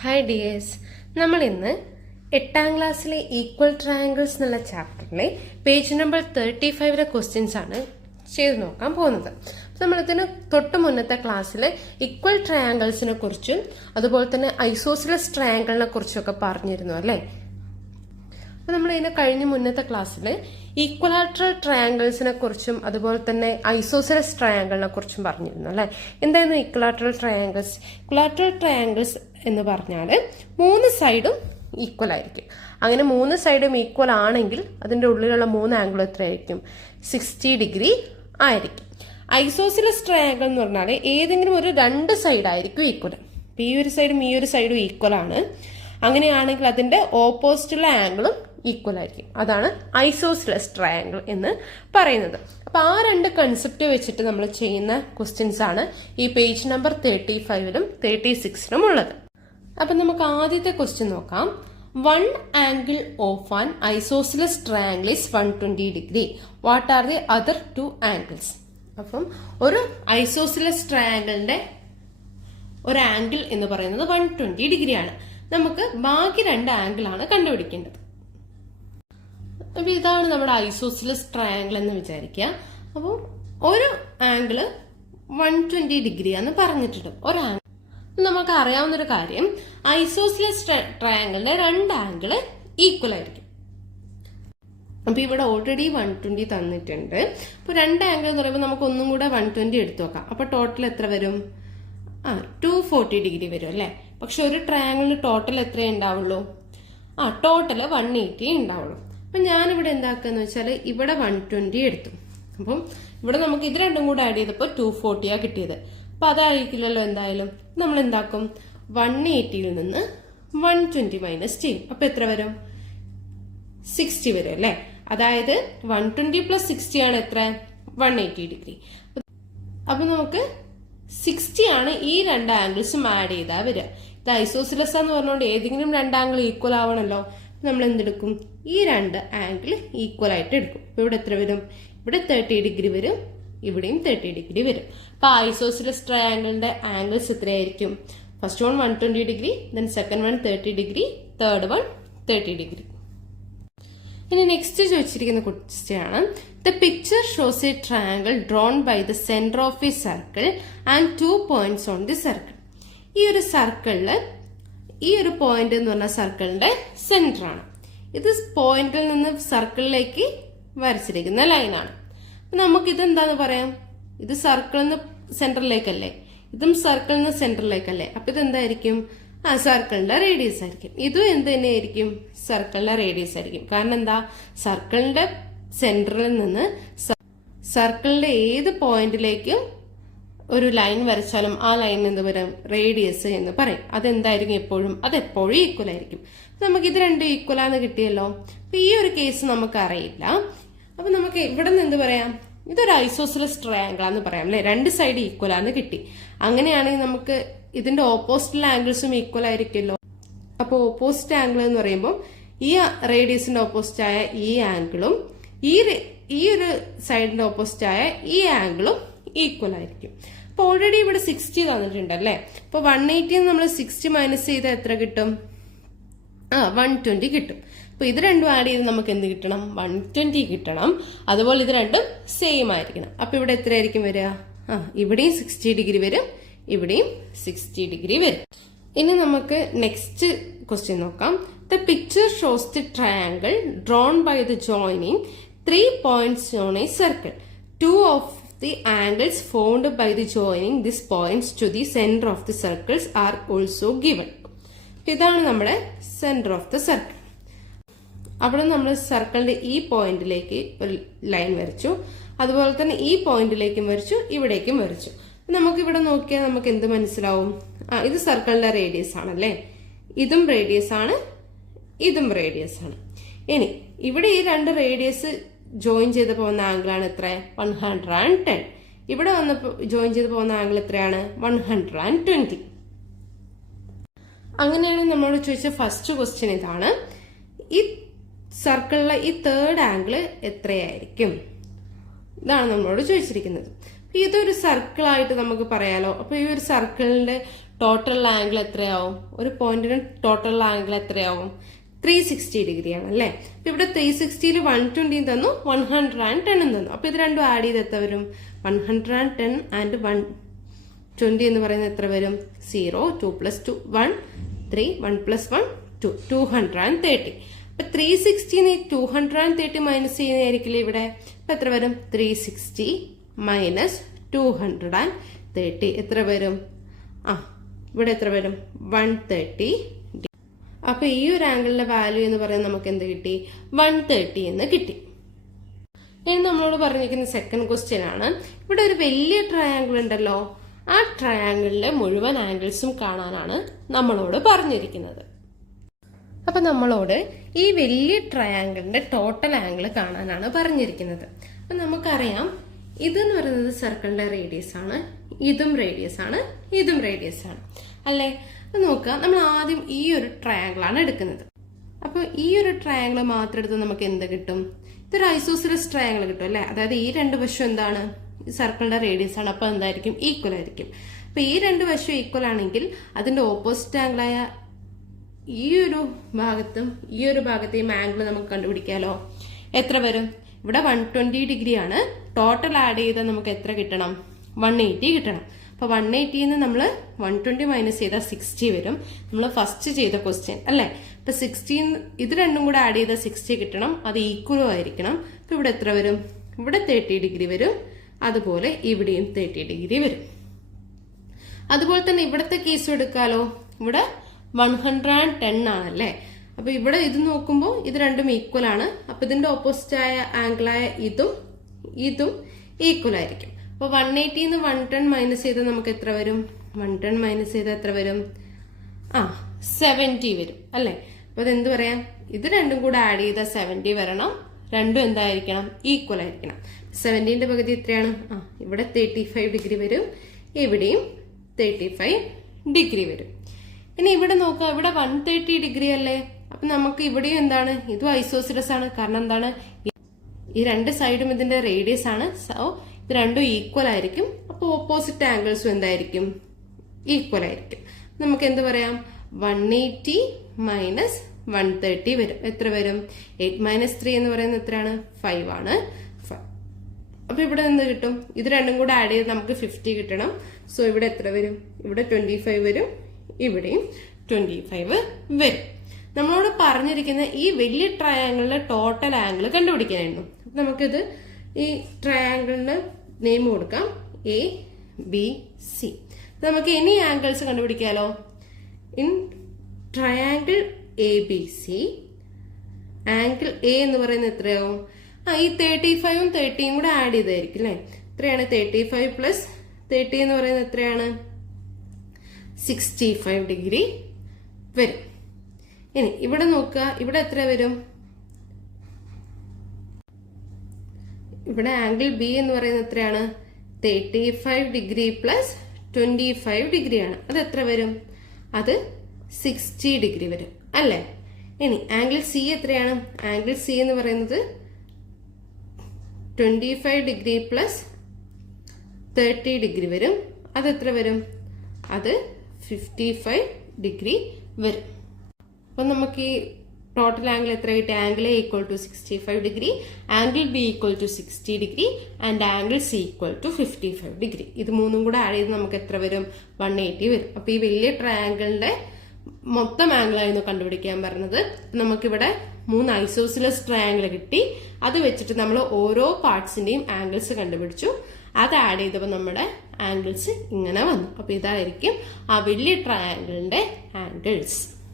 Hi dears, നമ്മൾ ഇന്ന് 8ാം ക്ലാസ്സിലെ ഈക്വൽ ട്രയാങ്കിൾസ് എന്നുള്ള ചാപ്റ്ററിലെ പേജ് നമ്പർ 35 ക്വസ്റ്റ്യൻസ് ആണ് ചെയ്ത് നോക്കാൻ പോകുന്നത്. നമ്മളിതിന് തൊട്ട് മുന്നത്തെ ക്ലാസ്സിൽ ഈക്വൽ ട്രയാങ്കിൾസിനെ കുറിച്ചും അതുപോലെ തന്നെ ഐസോസിലസ് ട്രയാങ്കിളിനെ കുറിച്ചൊക്കെ പറഞ്ഞിരുന്നു അല്ലേ. അപ്പൊ നമ്മൾ ഇതിനെ കഴിഞ്ഞ മുന്നത്തെ ക്ലാസ്സിൽ ഈക്വലാട്രൽ ട്രയാങ്കിൾസിനെ കുറിച്ചും അതുപോലെ തന്നെ ഐസോസിലസ് ട്രയാങ്കിളിനെ കുറിച്ചും പറഞ്ഞിരുന്നു അല്ലെ. എന്തായിരുന്നു ഈക്വലാട്രൽ ട്രയാങ്കിൾസ്? ഈക്വലാട്രൽ ട്രയാങ്കിൾസ് എന്ന് പറഞ്ഞാൽ 3 സൈഡും ഈക്വൽ ആയിരിക്കും. അങ്ങനെ 3 സൈഡും ഈക്വൽ ആണെങ്കിൽ അതിന്റെ ഉള്ളിലുള്ള 3 ആംഗിൾ എത്രയായിരിക്കും? 60 ഡിഗ്രി ആയിരിക്കും. ഐസോസിലസ് ട്രയാങ്കിൾ എന്ന് പറഞ്ഞാൽ ഏതെങ്കിലും ഒരു 2 സൈഡ് ആയിരിക്കും ഈക്വൽ. ഈ ഒരു സൈഡും ഈ ഒരു സൈഡും ഈക്വൽ ആണ്. അങ്ങനെയാണെങ്കിൽ അതിന്റെ ഓപ്പോസിറ്റുള്ള ആംഗിളും ഈക്വൽ ആയിരിക്കും. അതാണ് ഐസോസിലസ് ട്രയാങ്കിൾ എന്ന് പറയുന്നത്. അപ്പൊ ആ 2 കൺസെപ്റ്റ് വെച്ചിട്ട് നമ്മൾ ചെയ്യുന്ന ക്വസ്റ്റ്യൻസ് ആണ് ഈ പേജ് നമ്പർ 35 36 ഉള്ളത്. അപ്പൊ നമുക്ക് ആദ്യത്തെ ക്വസ്റ്റ്യൻ നോക്കാം. 1 angle of an isosceles triangle is 120 degree. What are the other 2 angles? അപ്പം ഒരു ഐസോസിലസ് ട്രയാങ്കിളിന്റെ ഒരു ആംഗിൾ എന്ന് പറയുന്നത് 120 ഡിഗ്രി ആണ്. നമുക്ക് ബാക്കി 2 ആംഗിൾ ആണ് കണ്ടുപിടിക്കേണ്ടത്. അപ്പൊ ഇതാണ് നമ്മുടെ ഐസോസിലസ് ട്രയാങ്കിൾ എന്ന് വിചാരിക്കുക. അപ്പോൾ ഒരു ആംഗിള് 120 ഡിഗ്രി എന്ന് പറഞ്ഞിട്ടുണ്ട്. ഒരു ആംഗിൾ നമുക്ക് അറിയാവുന്ന ഒരു കാര്യം, ഐസോസിലസ് ട്രയാങ്കിളിന്റെ 2 ആംഗിള് ഈക്വൽ ആയിരിക്കും. അപ്പൊ ഇവിടെ ഓൾറെഡി 120 തന്നിട്ടുണ്ട്. അപ്പൊ 2 ആംഗിൾ എന്ന് പറയുമ്പോൾ നമുക്ക് ഒന്നും കൂടെ 120 എടുത്തു നോക്കാം. അപ്പൊ ടോട്ടൽ എത്ര വരും? 240 ഡിഗ്രി വരും അല്ലെ. പക്ഷെ ഒരു ട്രയാങ്കിളിന് ടോട്ടൽ എത്ര ഉണ്ടാവുള്ളൂ? ടോട്ടൽ 180 ഉണ്ടാവുള്ളൂ. അപ്പൊ ഞാനിവിടെ എന്താക്കാന്ന് വെച്ചാൽ ഇവിടെ 120 എടുത്തു. അപ്പം ഇവിടെ നമുക്ക് ഇത് രണ്ടും കൂടെ ആഡ് ചെയ്തപ്പോൾ 240 കിട്ടിയത്. അപ്പൊ അതായിരിക്കില്ലല്ലോ എന്തായാലും. നമ്മൾ എന്താക്കും? 180 നിന്ന് 120 മൈനസ് ചെയ്യും. അപ്പൊ എത്ര വരും? 60 വരും അല്ലെ. അതായത് 120 + 60 ആണ് എത്ര? 180 ഡിഗ്രി. അപ്പൊ നമുക്ക് 60 ആണ് ഈ 2 ആംഗിൾസും ആഡ് ചെയ്താൽ വരിക. ഇത് ഐസോസിലസ് എന്ന് പറഞ്ഞുകൊണ്ട് ഏതെങ്കിലും 2 ആംഗിൾ ഈക്വൽ ആവണല്ലോ. നമ്മൾ എന്തെടുക്കും? ഈ 2 ആംഗിൾ ഈക്വൽ ആയിട്ട് എടുക്കും. അപ്പൊ ഇവിടെ എത്ര വരും? ഇവിടെ 30 ഡിഗ്രി വരും, ഇവിടെയും 30 ഡിഗ്രി വരും. അപ്പൊ ഐസോസിലസ് ട്രയാങ്കിളിന്റെ ആംഗിൾസ് എത്രയായിരിക്കും? First one 120 degree, then second one 30 degree, third one 30 degree. ഇനി നെക്സ്റ്റ് ചോദിച്ചിരിക്കുന്ന ക്വസ്റ്റ്യൻ ആണ്, the picture shows a triangle drawn by the centre of a circle and 2 points on the circle. ഈ ഒരു സർക്കിളില് ഈ ഒരു point എന്ന് പറഞ്ഞ സർക്കിളിന്റെ സെന്റർ ആണ്. ഇത് പോയിന്റിൽ നിന്ന് സർക്കിളിലേക്ക് വരച്ചിരിക്കുന്ന ലൈനാണ്. നമുക്ക് ഇത് എന്താന്ന് പറയാം? ഇത് സർക്കിളിൽ നിന്ന് സെന്ററിലേക്കല്ലേ, ഇതും സർക്കിളിൽ നിന്ന് സെന്ററിലേക്കല്ലേ. അപ്പൊ ഇത് എന്തായിരിക്കും? സർക്കിളിന്റെ റേഡിയസ് ആയിരിക്കും. ഇതും എന്ത് തന്നെയായിരിക്കും? സർക്കിളിന്റെ റേഡിയസ് ആയിരിക്കും. കാരണം എന്താ? സർക്കിളിന്റെ സെന്ററിൽ നിന്ന് സർക്കിളിന്റെ ഏത് പോയിന്റിലേക്കും ഒരു ലൈൻ വരച്ചാലും ആ ലൈൻ എന്ത് വരും? റേഡിയസ് എന്ന് പറയും. അതെന്തായിരിക്കും എപ്പോഴും? അതെപ്പോഴും ഈക്വൽ ആയിരിക്കും. നമുക്ക് ഇത് രണ്ടും ഈക്വൽ ആണെന്ന് കിട്ടിയല്ലോ. അപ്പൊ ഈ ഒരു കേസ് നമുക്ക് അറിയില്ല. അപ്പൊ നമുക്ക് ഇവിടെ നിന്ന് എന്ത് പറയാം? ഇതൊരു ഐസോസിലസ് ട്രയാങ്കിൾ ആണെന്ന് പറയാം അല്ലെ. 2 സൈഡ് ഈക്വൽ ആണെന്ന് കിട്ടി. അങ്ങനെയാണെങ്കിൽ നമുക്ക് ഇതിന്റെ ഓപ്പോസിറ്റ് ആംഗിൾസും ഈക്വൽ ആയിരിക്കുമല്ലോ. അപ്പൊ ഓപ്പോസിറ്റ് ആംഗിൾ എന്ന് പറയുമ്പോൾ ഈ റേഡിയസിന്റെ ഓപ്പോസിറ്റ് ആയ ഈ ആംഗിളും ഈ ഒരു സൈഡിന്റെ ഓപ്പോസിറ്റ് ആയ ഈ ആംഗിളും ഈക്വൽ ആയിരിക്കും. അപ്പൊ ഓൾറെഡി ഇവിടെ 60 തന്നിട്ടുണ്ട് അല്ലെ. അപ്പൊ 180 നമ്മൾ 60 മൈനസ് ചെയ്താൽ എത്ര കിട്ടും? 120 കിട്ടും. അപ്പൊ ഇത് രണ്ടും ആഡ് ചെയ്ത് നമുക്ക് എന്ത് കിട്ടണം? 120 കിട്ടണം. അതുപോലെ ഇത് രണ്ടും സെയിം ആയിരിക്കണം. അപ്പൊ ഇവിടെ എത്രയായിരിക്കും വരിക? ഇവിടെയും 60 ഡിഗ്രി വരും, ഇവിടെയും 60 ഡിഗ്രി വരും. ഇനി നമുക്ക് നെക്സ്റ്റ് ക്വസ്റ്റ്യൻ നോക്കാം. The picture shows the triangle drawn by the joining 3 points on a circle. 2 of the angles formed by the joining these points to the center of the circles are also given. ഇതാണ് നമ്മുടെ centre of the circle. അവിടെ നമ്മൾ സർക്കിളിന്റെ ഈ പോയിന്റിലേക്ക് ഒരു line വരച്ചു, അതുപോലെ തന്നെ ഈ പോയിന്റിലേക്കും വരച്ചു, ഇവിടേക്കും വരച്ചു. നമുക്ക് ഇവിടെ നോക്കിയാൽ നമുക്ക് എന്ത് മനസ്സിലാവും? ഇത് സർക്കിളിന്റെ റേഡിയസ് ആണല്ലേ. ഇതും റേഡിയസ് ആണ്, ഇതും റേഡിയസ് ആണ്. ഇനി ഇവിടെ ഈ 2 റേഡിയസ് ജോയിൻ ചെയ്ത് പോകുന്ന ആംഗിൾ ആണ് എത്ര? 110. ഇവിടെ വന്നപ്പോൾ ജോയിൻ ചെയ്ത് പോകുന്ന ആംഗിൾ എത്രയാണ്? 120. അങ്ങനെയാണ് നമ്മളോട് ചോദിച്ച ഫസ്റ്റ് ക്വസ്റ്റ്യൻ ഇതാണ്. ഈ സർക്കിളിലെ ഈ തേർഡ് ആംഗിൾ എത്രയായിരിക്കും? ഇതാണ് നമ്മളോട് ചോദിച്ചിരിക്കുന്നത്. ഇതൊരു സർക്കിൾ ആയിട്ട് നമുക്ക് പറയാലോ. അപ്പൊ ഈ ഒരു സർക്കിളിന്റെ ടോട്ടൽ ആംഗിൾ എത്രയാവും? ഒരു പോയിന്റിന് ടോട്ടൽ ആംഗിൾ എത്രയാവും? 360 ഡിഗ്രിയാണ് അല്ലേ? അപ്പൊ ഇവിടെ 360 120 തന്നു, 110 തന്നു. അപ്പൊ ഇത് രണ്ടും ആഡ് ചെയ്ത് എത്ര വരും? 110 ആൻഡ് 120 എന്ന് പറയുന്നത് എത്ര വരും? 0, 2 + 2 1 3 1 + 1 2 230. അപ്പൊ 360 230 മൈനസ് ചെയ്യുന്നതായിരിക്കില്ലേ ഇവിടെ? അപ്പൊ എത്ര വരും? 360 മൈനസ് 230 എത്ര വരും? ഇവിടെ എത്ര വരും? 130. അപ്പൊ ഈ ഒരു ആംഗിളിന്റെ വാല്യൂ എന്ന് പറയുന്നത് നമുക്ക് എന്ത് കിട്ടി? 130 എന്ന് കിട്ടി. ഇനി നമ്മളോട് പറഞ്ഞിരിക്കുന്ന സെക്കൻഡ് ക്വസ്റ്റ്യൻ ആണ്. ഇവിടെ ഒരു വലിയ ട്രയാങ്കിൾ ഉണ്ടല്ലോ, ആ ട്രയാങ്കിളിലെ മുഴുവൻ ആംഗിൾസും കാണാനാണ് നമ്മളോട് പറഞ്ഞിരിക്കുന്നത്. അപ്പൊ നമ്മളോട് ഈ വലിയ ട്രയാങ്കിളിന്റെ ടോട്ടൽ ആംഗിൾ കാണാനാണ് പറഞ്ഞിരിക്കുന്നത്. അപ്പൊ നമുക്കറിയാം ഇതെന്ന് പറയുന്നത് സർക്കിളിന്റെ റേഡിയസ് ആണ്, ഇതും റേഡിയസ് ആണ്, ഇതും റേഡിയസ് ആണ് അല്ലേ? നോക്കുക, നമ്മൾ ആദ്യം ഈ ഒരു ട്രയാങ്കിൾ ആണ് എടുക്കുന്നത്. അപ്പൊ ഈ ഒരു ട്രയാങ്കിൾ മാത്രം എടുത്ത് നമുക്ക് എന്ത് കിട്ടും? ഇതൊരു ഐസോസിലസ് ട്രയാങ്കിൾ കിട്ടും അല്ലെ? അതായത് ഈ രണ്ട് വശം എന്താണ്? സർക്കിളിന്റെ റേഡിയസ് ആണ്. അപ്പൊ എന്തായിരിക്കും? ഈക്വൽ ആയിരിക്കും. അപ്പൊ ഈ രണ്ട് വശം ഈക്വൽ ആണെങ്കിൽ അതിന്റെ ഓപ്പോസിറ്റ് ആംഗിളായ ഈ ഒരു ഭാഗത്തും ഈ ഒരു ഭാഗത്തെയും ആംഗിൾ നമുക്ക് കണ്ടുപിടിക്കാലോ. എത്ര വരും? ഇവിടെ 120 ഡിഗ്രി ആണ്. ടോട്ടൽ ആഡ് ചെയ്താൽ നമുക്ക് എത്ര കിട്ടണം? 180 കിട്ടണം. അപ്പൊ 180 നമ്മൾ 120 മൈനസ് ചെയ്താൽ 60 വരും. നമ്മൾ ഫസ്റ്റ് ചെയ്ത ക്വസ്റ്റ്യൻ അല്ലെ? അപ്പൊ 16 ഇത് രണ്ടും കൂടെ ആഡ് ചെയ്താൽ 60 കിട്ടണം. അത് ഈക്വലും ആയിരിക്കണം. അപ്പൊ ഇവിടെ എത്ര വരും? ഇവിടെ 30 ഡിഗ്രി വരും. അതുപോലെ ഇവിടെയും 30 ഡിഗ്രി വരും. അതുപോലെ തന്നെ ഇവിടത്തെ കേസ് എടുക്കാലോ. ഇവിടെ 110 ആണല്ലേ? അപ്പൊ ഇവിടെ ഇത് നോക്കുമ്പോൾ ഇത് രണ്ടും ഈക്വൽ ആണ്. അപ്പൊ ഇതിന്റെ ഓപ്പോസിറ്റ് ആയ ആംഗിളായ ഇതും ഈക്വൽ ആയിരിക്കും. അപ്പൊ 180 110 മൈനസ് ചെയ്താൽ നമുക്ക് എത്ര വരും? 110 മൈനസ് ചെയ്താൽ എത്ര വരും? 70 വരും അല്ലെ? അപ്പൊ അതെന്ത് പറയാം? ഇത് രണ്ടും കൂടെ ആഡ് ചെയ്താൽ 70 വരണം. രണ്ടും എന്തായിരിക്കണം? ഈക്വൽ ആയിരിക്കണം. 70ന്റെ പകുതി എത്രയാണ്? ഇവിടെ 35 ഡിഗ്രി വരും, ഇവിടെയും 35 ഡിഗ്രി വരും. ഇനി ഇവിടെ നോക്കുക, ഇവിടെ 130 ഡിഗ്രി അല്ലേ? അപ്പൊ നമുക്ക് ഇവിടെയും എന്താണ്? ഇതും ഐസോസിലസ് ആണ്. കാരണം എന്താണ്? ഈ രണ്ട് സൈഡും ഇതിന്റെ റേഡിയസ് ആണ്. സോ ഇത് രണ്ടും ഈക്വൽ ആയിരിക്കും. അപ്പൊ ഓപ്പോസിറ്റ് ആംഗിൾസും എന്തായിരിക്കും? ഈക്വൽ ആയിരിക്കും. നമുക്ക് എന്ത് പറയാം? 180 മൈനസ് 130 വരും. എത്ര വരും? 8 മൈനസ് 3 എന്ന് പറയുന്നത് എത്രയാണ്? 5 ആണ്. അപ്പൊ ഇവിടെ എന്ത് കിട്ടും? ഇത് രണ്ടും കൂടെ ആഡ് ചെയ്ത് നമുക്ക് 50 കിട്ടണം. സോ ഇവിടെ എത്ര വരും? ഇവിടെ 25 വരും, ഇവിടെയും 25 വരും. നമ്മളോട് പറഞ്ഞിരിക്കുന്ന ഈ വലിയ ട്രയാങ്കിളിന്റെ ടോട്ടൽ ആംഗിൾ കണ്ടുപിടിക്കാനായിരുന്നു. അപ്പൊ നമുക്കിത് ഈ ട്രയാങ്കിളിന് നെയിം കൊടുക്കാം, ABC. നമുക്ക് ഇനി ആംഗിൾസ് കണ്ടുപിടിക്കാലോ. In triangle ABC angle A എന്ന് പറയുന്നത് എത്രയാവും? ഈ 35ഉം 30യും കൂടെ ആഡ് ചെയ്തായിരിക്കും അല്ലെ? എത്രയാണ്? 35 പ്ലസ് 30 എന്ന് പറയുന്നത് എത്രയാണ്? 65 ഡിഗ്രി വരും. ഇനി ഇവിടെ നോക്കുക, ഇവിടെ എത്ര വരും? ഇവിടെ ആംഗിൾ B എന്ന് പറയുന്നത് എത്രയാണ്? 35 ഡിഗ്രി പ്ലസ് 25 ഡിഗ്രിയാണ്. അത് എത്ര വരും? അത് 60 ഡിഗ്രി വരും അല്ലേ? ഇനി ആംഗിൾ C എത്രയാണ്? ആംഗിൾ C എന്ന് പറയുന്നത് 25 ഡിഗ്രി പ്ലസ് 30 ഡിഗ്രി വരും. അത് എത്ര വരും? അത് 55 ഡിഗ്രി വരും. അപ്പൊ നമുക്ക് ഈ ടോട്ടൽ ആംഗിൾ എത്ര കിട്ടി? Angle A equal to 65 degree, angle B equal to 60 degree and angle C equal to 55 degree. ഇത് മൂന്നും കൂടെ ആഡ് ചെയ്ത് നമുക്ക് എത്ര വരും? 180 വരും. അപ്പൊ ഈ വലിയ ട്രയാങ്കിളിന്റെ മൊത്തം ആംഗിൾ ആയിരുന്നു കണ്ടുപിടിക്കാൻ പറഞ്ഞത്. നമുക്കിവിടെ 3 ഐസോസിലസ് ട്രയാങ്കിൾ കിട്ടി. അത് വെച്ചിട്ട് നമ്മൾ ഓരോ പാർട്സിന്റെയും ആംഗിൾസ് കണ്ടുപിടിച്ചു. അത് ആഡ് ചെയ്തപ്പോൾ നമ്മുടെ ആംഗിൾസ് ഇങ്ങനെ വന്നു. അപ്പൊ ഇതായിരിക്കും ആ വലിയ ട്രയാങ്കിളിന്റെ ആംഗിൾസ്.